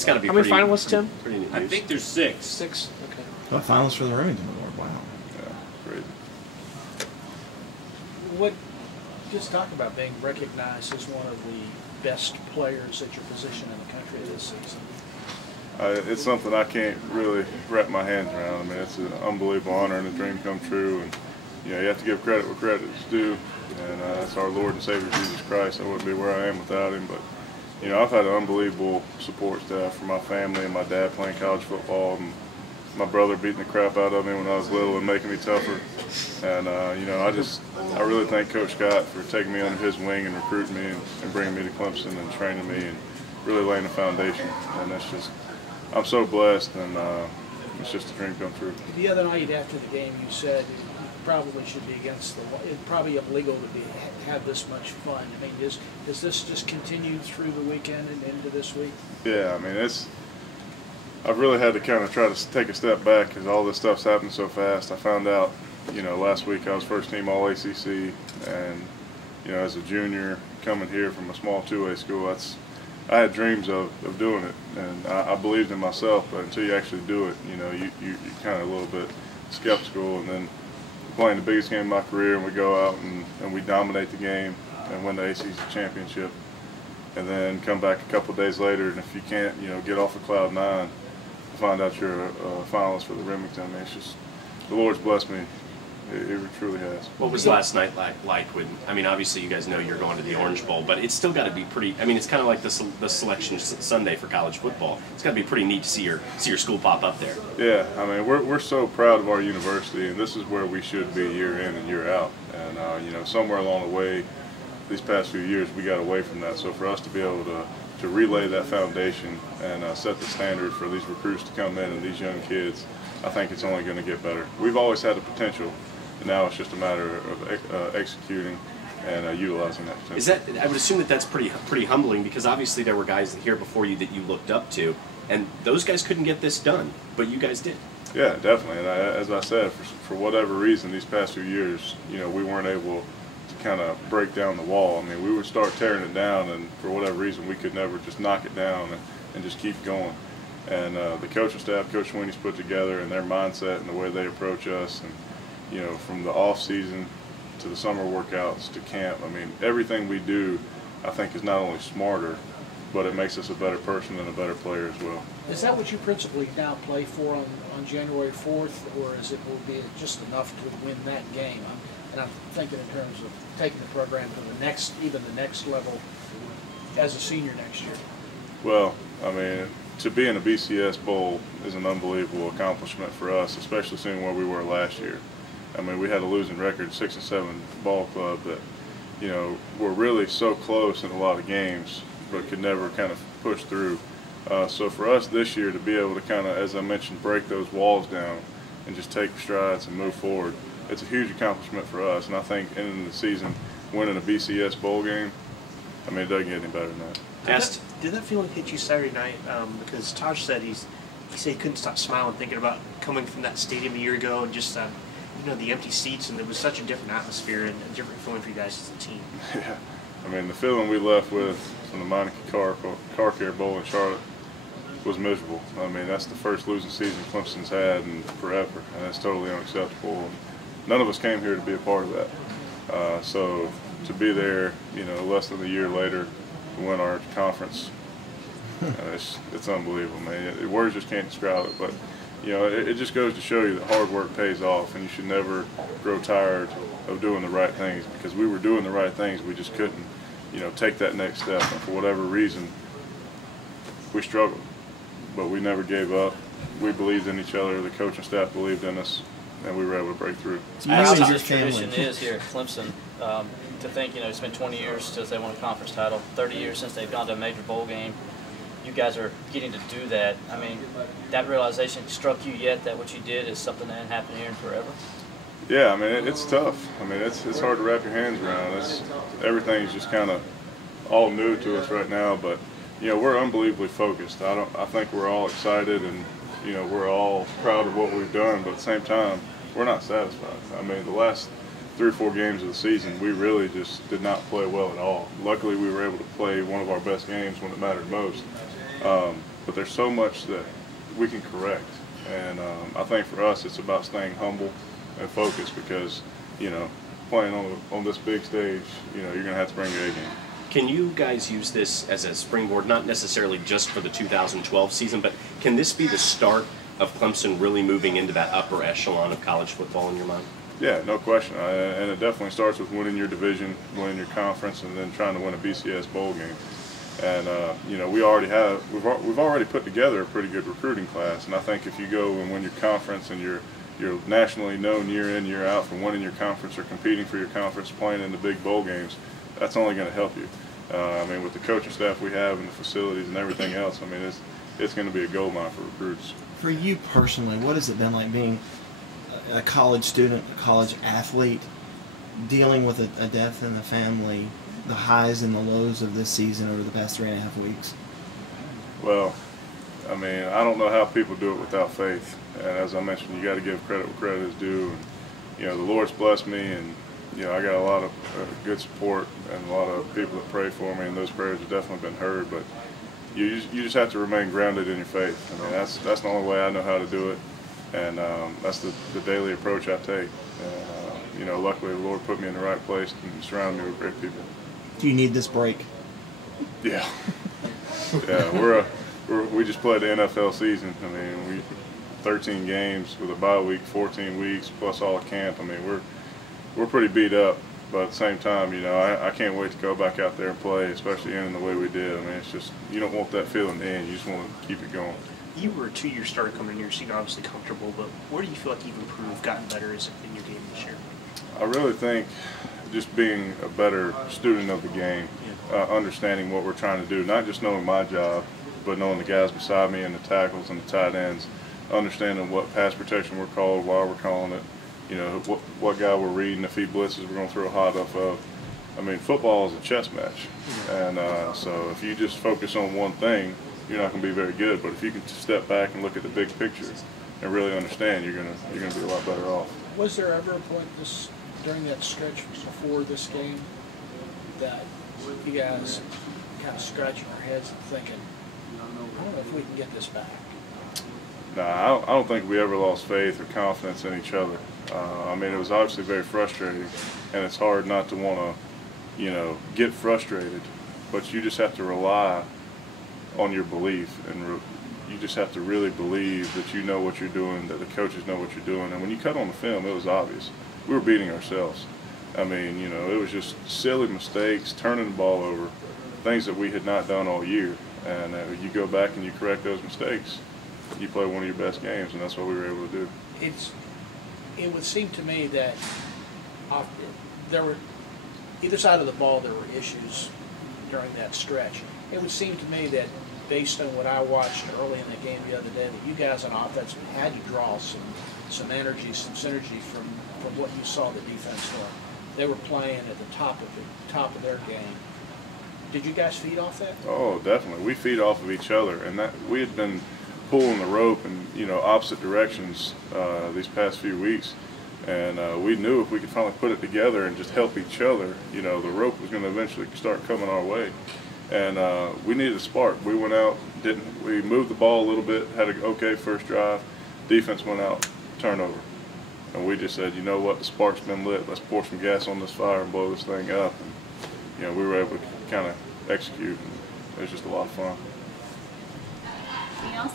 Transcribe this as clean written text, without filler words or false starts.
That's got to be How pretty. many finalists, Tim? Pretty neat I news. think there's 6. 6. Okay. Oh, finals for the Remington Award. Wow. Yeah, crazy. What? Just talk about being recognized as one of the best players at your position in the country this season. It's something I can't really wrap my hands around. I mean, it's an unbelievable honor and a dream come true. And you know, you have to give credit where credit is due. And it's our Lord and Savior Jesus Christ. I wouldn't be where I am without him. But you know, I've had an unbelievable support staff from my family and my dad playing college football, and my brother beating the crap out of me when I was little and making me tougher. And you know, I really thank Coach Scott for taking me under his wing and recruiting me and bringing me to Clemson and training me and really laying the foundation. And that's just, I'm so blessed, and it's just a dream come true. The other night after the game, you said you probably should be against the law. It's probably illegal to have this much fun. I mean, does this just continue through the weekend and into this week? Yeah, I mean, I've really had to kind of try to take a step back because all this stuff's happened so fast. I found out, you know, last week I was first team All ACC, and you know, as a junior coming here from a small 2A school, I had dreams of doing it, and I believed in myself. But until you actually do it, you know, you're kind of a little bit skeptical. And then playing the biggest game of my career, and we go out and we dominate the game and win the ACC championship, and then come back a couple of days later, and if you can't, you know, get off of cloud 9, find out you're a finalist for the Remington. I mean, it's just, the Lord's blessed me. It truly has. What was last night like when, I mean, obviously you guys know you're going to the Orange Bowl, but it's still got to be pretty, I mean, it's kind of like the selection Sunday for college football. It's got to be pretty neat to see your school pop up there. Yeah, I mean, we're so proud of our university, and this is where we should be year in and year out. And, you know, somewhere along the way, these past few years, we got away from that. So for us to be able to relay that foundation and set the standard for these recruits to come in and these young kids, I think it's only going to get better. We've always had the potential. And now it's just a matter of executing and utilizing that potential. Is that? I would assume that that's pretty humbling, because obviously there were guys here before you that you looked up to, and those guys couldn't get this done, but you guys did. Yeah, definitely. And as I said, for whatever reason, these past few years, you know, we weren't able to kind of break down the wall. I mean, we would start tearing it down, and for whatever reason, we could never just knock it down and just keep going. And the coaching staff, Coach Sweeney's put together, and their mindset and the way they approach us, and you know, from the off season to the summer workouts to camp, I mean, everything we do, I think, is not only smarter, but it makes us a better person and a better player as well. Is that what you principally now play for on January 4th, or is it will be just enough to win that game? And I'm thinking in terms of taking the program to the next, even the next level as a senior next year. Well, I mean, to be in a BCS Bowl is an unbelievable accomplishment for us, especially seeing where we were last year. I mean, we had a losing record, 6-7 ball club that, you know, were really so close in a lot of games, but could never kind of push through. So for us this year to be able to kind of, as I mentioned, break those walls down and just take strides and move forward, it's a huge accomplishment for us. And I think ending the season winning a BCS bowl game, I mean, it doesn't get any better than that. Did that feeling hit you Saturday night? Because Taj said he said he couldn't stop smiling thinking about coming from that stadium a year ago and just you know, the empty seats, and it was such a different atmosphere and a different feeling for you guys as a team. Yeah, I mean, the feeling we left with from the Monica Car Care Bowl in Charlotte was miserable. I mean, that's the first losing season Clemson's had in forever, and that's totally unacceptable. And none of us came here to be a part of that. So to be there, you know, less than a year later to win our conference, it's unbelievable, man. Words just can't describe it, but you know, it just goes to show you that hard work pays off, and you should never grow tired of doing the right things, because we were doing the right things. We just couldn't, you know, take that next step. And for whatever reason, we struggled, but we never gave up. We believed in each other. The coaching staff believed in us, and we were able to break through. As our tradition is here at Clemson, to think, you know, it's been 20 years since they won a conference title, 30 years since they've gone to a major bowl game. You guys are getting to do that. I mean, that realization struck you yet that what you did is something that ain't happening here in forever? Yeah, I mean, it's tough. I mean, it's hard to wrap your hands around. Everything's just kind of all new to us right now, but you know, we're unbelievably focused. I think we're all excited, and you know, we're all proud of what we've done, but at the same time, we're not satisfied. I mean, the last 3 or 4 games of the season, we really just did not play well at all. Luckily, we were able to play one of our best games when it mattered most. but there's so much that we can correct. And I think for us, it's about staying humble and focused because, you know, playing on this big stage, you know, you're going to have to bring your A game. Can you guys use this as a springboard, not necessarily just for the 2012 season, but can this be the start of Clemson really moving into that upper echelon of college football in your mind? Yeah, no question. And it definitely starts with winning your division, winning your conference, and then trying to win a BCS bowl game. And you know, we've already put together a pretty good recruiting class. And I think if you go and win your conference and you're nationally known year in, year out for winning your conference or competing for your conference, playing in the big bowl games, that's only going to help you. I mean, with the coaching staff we have and the facilities and everything else, I mean, it's going to be a gold mine for recruits. For you personally, what has it been like being a college student, a college athlete, dealing with a death in the family, the highs and the lows of this season over the past 3.5 weeks? Well, I mean, I don't know how people do it without faith. And as I mentioned, you got to give credit where credit is due. And, you know, the Lord's blessed me, and, you know, I got a lot of good support and a lot of people that pray for me, and those prayers have definitely been heard. But you just have to remain grounded in your faith. I mean, that's the only way I know how to do it. And that's the daily approach I take. And, you know, luckily the Lord put me in the right place and surrounded me with great people. Do you need this break? Yeah. Yeah, we just played the NFL season. I mean, 13 games with a bye week, 14 weeks, plus all of camp. I mean, we're pretty beat up. But at the same time, you know, I can't wait to go back out there and play, especially ending the way we did. I mean, it's just, you don't want that feeling to end. You just want to keep it going. You were a 2-year starter coming in here, so you're obviously comfortable, but where do you feel like you've improved, gotten better in your game this year? I really think just being a better student of the game, understanding what we're trying to do, not just knowing my job, but knowing the guys beside me and the tackles and the tight ends, understanding what pass protection we're called, why we're calling it, you know, what guy we're reading, if he blitzes, we're going to throw a hot off of. I mean, football is a chess match, and so if you just focus on one thing, you're not going to be very good. But if you can step back and look at the big picture and really understand, you're going to be a lot better off. Was there ever a point during that stretch before this game that you guys kind of scratching your heads and thinking, I don't know if we can get this back? Nah, I don't think we ever lost faith or confidence in each other. I mean, it was obviously very frustrating, and it's hard not to want to, you know, get frustrated, but you just have to rely on your belief, and you just have to really believe that you know what you're doing, that the coaches know what you're doing. And when you cut on the film, it was obvious. We were beating ourselves. I mean, you know, it was just silly mistakes, turning the ball over, things that we had not done all year. And you go back and you correct those mistakes, you play one of your best games, and that's what we were able to do. It would seem to me that there were, either side of the ball, there were issues during that stretch. It would seem to me that, based on what I watched early in the game the other day, that you guys on offense had to draw some energy, some synergy from what you saw the defense doing. They were playing at the top of their game. Did you guys feed off that? Oh, definitely. We feed off of each other, and that we had been pulling the rope in, you know, opposite directions these past few weeks, and we knew if we could finally put it together and just help each other, you know, the rope was going to eventually start coming our way. And we needed a spark. We went out, we moved the ball a little bit, had an okay first drive. Defense went out, turnover. And we just said, you know what, the spark's been lit. Let's pour some gas on this fire and blow this thing up. And, you know, we were able to kind of execute. And it was just a lot of fun. Anything else?